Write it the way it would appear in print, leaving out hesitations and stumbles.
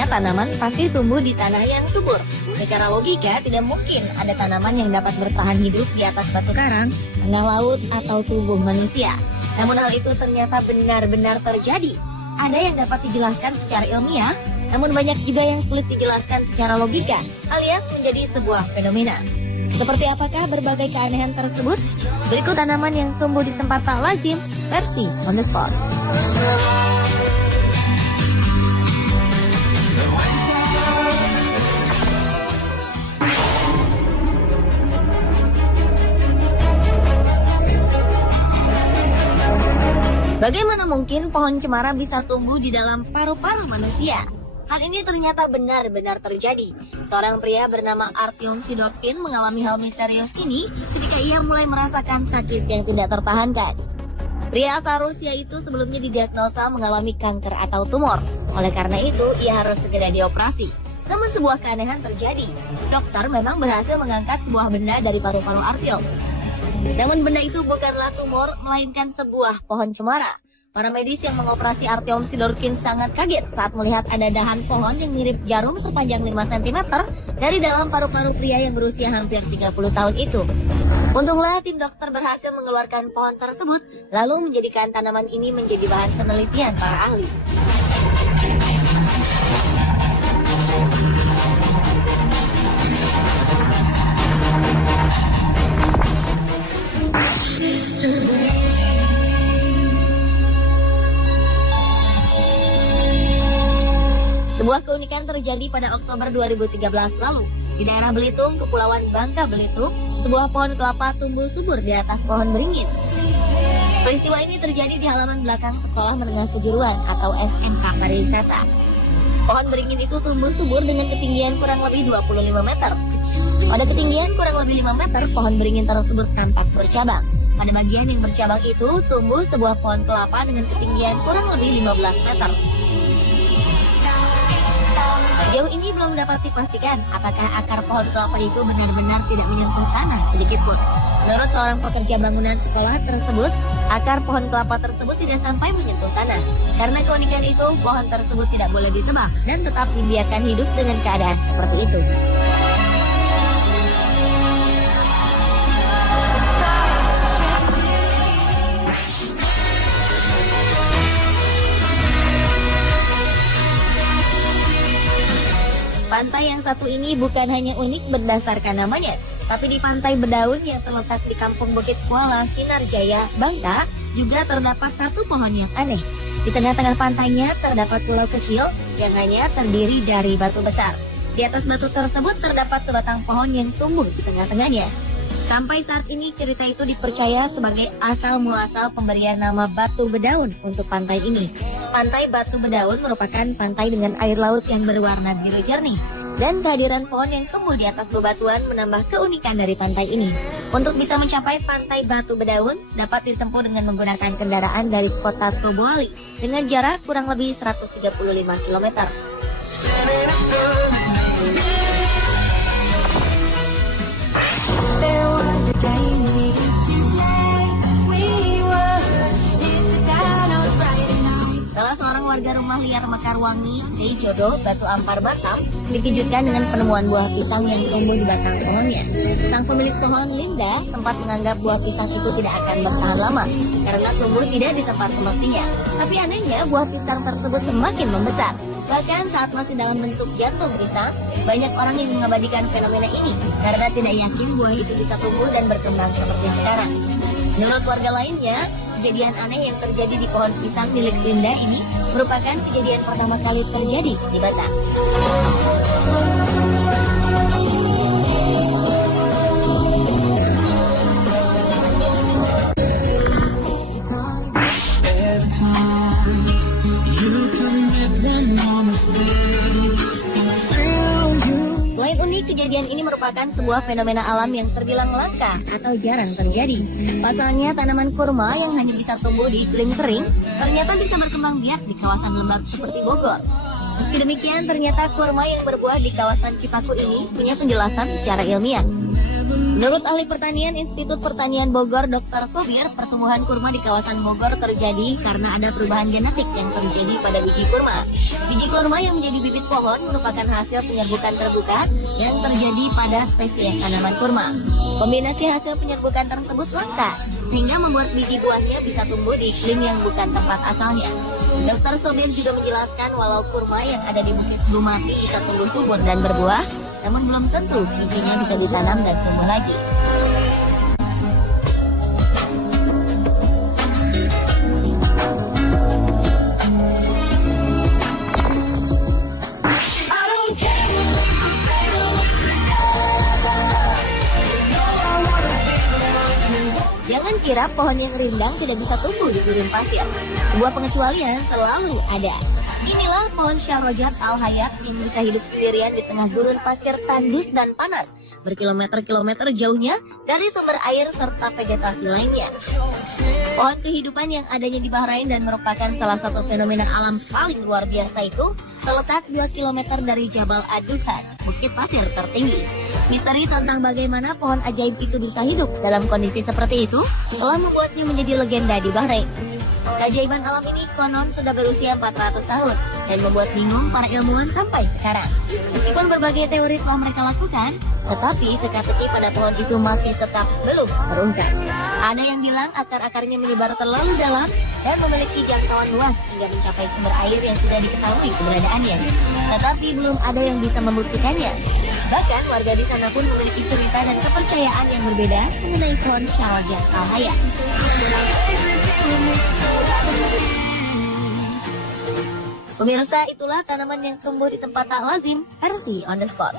Artinya tanaman pasti tumbuh di tanah yang subur. Secara logika tidak mungkin ada tanaman yang dapat bertahan hidup di atas batu karang, tengah laut, atau tubuh manusia. Namun hal itu ternyata benar-benar terjadi. Ada yang dapat dijelaskan secara ilmiah, namun banyak juga yang sulit dijelaskan secara logika, alias menjadi sebuah fenomena. Seperti apakah berbagai keanehan tersebut? Berikut tanaman yang tumbuh di tempat tak lazim, versi on the spot. Bagaimana mungkin pohon cemara bisa tumbuh di dalam paru-paru manusia? Hal ini ternyata benar-benar terjadi. Seorang pria bernama Artyom Sidorkin mengalami hal misterius ini ketika ia mulai merasakan sakit yang tidak tertahankan. Pria asal Rusia itu sebelumnya didiagnosa mengalami kanker atau tumor. Oleh karena itu, ia harus segera dioperasi. Namun sebuah keanehan terjadi. Dokter memang berhasil mengangkat sebuah benda dari paru-paru Artyom. Namun benda itu bukanlah tumor, melainkan sebuah pohon cemara. Para medis yang mengoperasi Artyom Sidorkin sangat kaget saat melihat ada dahan pohon yang mirip jarum sepanjang 5 cm dari dalam paru-paru pria yang berusia hampir 30 tahun itu. Untunglah tim dokter berhasil mengeluarkan pohon tersebut, lalu menjadikan tanaman ini menjadi bahan penelitian para ahli. Sebuah keunikan terjadi pada Oktober 2013 lalu. Di daerah Belitung, Kepulauan Bangka Belitung, sebuah pohon kelapa tumbuh subur di atas pohon beringin. Peristiwa ini terjadi di halaman belakang Sekolah Menengah Kejuruan atau SMK Pariwisata. Pohon beringin itu tumbuh subur dengan ketinggian kurang lebih 25 meter. Pada ketinggian kurang lebih 5 meter, pohon beringin tersebut tampak bercabang. Pada bagian yang bercabang itu tumbuh sebuah pohon kelapa dengan ketinggian kurang lebih 15 meter. Sejauh ini belum dapat dipastikan apakah akar pohon kelapa itu benar-benar tidak menyentuh tanah sedikit pun. Menurut seorang pekerja bangunan sekolah tersebut, akar pohon kelapa tersebut tidak sampai menyentuh tanah. Karena keunikan itu, pohon tersebut tidak boleh ditebang dan tetap dibiarkan hidup dengan keadaan seperti itu. Pantai yang satu ini bukan hanya unik berdasarkan namanya, tapi di Pantai Bedaun yang terletak di Kampung Bukit Kuala, Sinarjaya, Bangka, juga terdapat satu pohon yang aneh. Di tengah-tengah pantainya terdapat pulau kecil yang hanya terdiri dari batu besar. Di atas batu tersebut terdapat sebatang pohon yang tumbuh di tengah-tengahnya. Sampai saat ini cerita itu dipercaya sebagai asal-muasal pemberian nama Batu Bedaun untuk pantai ini. Pantai Batu Bedaun merupakan pantai dengan air laut yang berwarna biru jernih. Dan kehadiran pohon yang tumbuh di atas bebatuan menambah keunikan dari pantai ini. Untuk bisa mencapai pantai Batu Bedaun, dapat ditempuh dengan menggunakan kendaraan dari kota Tobuali dengan jarak kurang lebih 135 km. Salah seorang warga rumah liar Mekarwangi, Jodoh, Batu Ampar, Batam, dikejutkan dengan penemuan buah pisang yang tumbuh di batang pohonnya. Sang pemilik pohon, Linda, sempat menganggap buah pisang itu tidak akan bertahan lama karena tumbuh tidak di tempat semestinya. Tapi anehnya, buah pisang tersebut semakin membesar. Bahkan saat masih dalam bentuk jantung pisang, banyak orang yang mengabadikan fenomena ini karena tidak yakin buah itu bisa tumbuh dan berkembang seperti sekarang. Menurut warga lainnya, kejadian aneh yang terjadi di pohon pisang milik Linda ini merupakan kejadian pertama kali terjadi di Batam. Selain unik, kejadian ini merupakan sebuah fenomena alam yang terbilang langka atau jarang terjadi. Pasalnya, tanaman kurma yang hanya bisa tumbuh di iklim kering ternyata bisa berkembang biak di kawasan lembab seperti Bogor. Meski demikian, ternyata kurma yang berbuah di kawasan Cipaku ini punya penjelasan secara ilmiah. Menurut ahli pertanian Institut Pertanian Bogor, Dr. Sobir, pertumbuhan kurma di kawasan Bogor terjadi karena ada perubahan genetik yang terjadi pada biji kurma. Biji kurma yang menjadi bibit pohon merupakan hasil penyerbukan terbuka yang terjadi pada spesies tanaman kurma. Kombinasi hasil penyerbukan tersebut langka, sehingga membuat biji buahnya bisa tumbuh di iklim yang bukan tempat asalnya. Dr. Sobir juga menjelaskan walau kurma yang ada di Bukit Dumati bisa tumbuh subur dan berbuah, namun belum tentu bijinya bisa ditanam dan tumbuh lagi. Jangan kira pohon yang rindang tidak bisa tumbuh di gurun pasir. Sebuah pengecualian selalu ada. Inilah pohon Syahrojat al-Hayat yang bisa hidup sendirian di tengah gurun pasir tandus dan panas, berkilometer-kilometer jauhnya dari sumber air serta vegetasi lainnya. Pohon kehidupan yang adanya di Bahrain dan merupakan salah satu fenomena alam paling luar biasa itu terletak 2 km dari Jabal Ad-Duhan, bukit pasir tertinggi. Misteri tentang bagaimana pohon ajaib itu bisa hidup dalam kondisi seperti itu telah membuatnya menjadi legenda di Bahrain. Keajaiban alam ini konon sudah berusia 400 tahun dan membuat bingung para ilmuwan sampai sekarang. Meskipun berbagai teori telah mereka lakukan, tetapi teka-teki pada pohon itu masih tetap belum terungkap. Ada yang bilang akar-akarnya menyebar terlalu dalam dan memiliki jangkauan luas hingga mencapai sumber air yang sudah diketahui keberadaannya. Tetapi belum ada yang bisa membuktikannya. Bahkan warga di sana pun memiliki cerita dan kepercayaan yang berbeda mengenai pohon Syahrojat al-Hayat. Pemirsa, itulah tanaman yang tumbuh di tempat tak lazim versi On The Spot.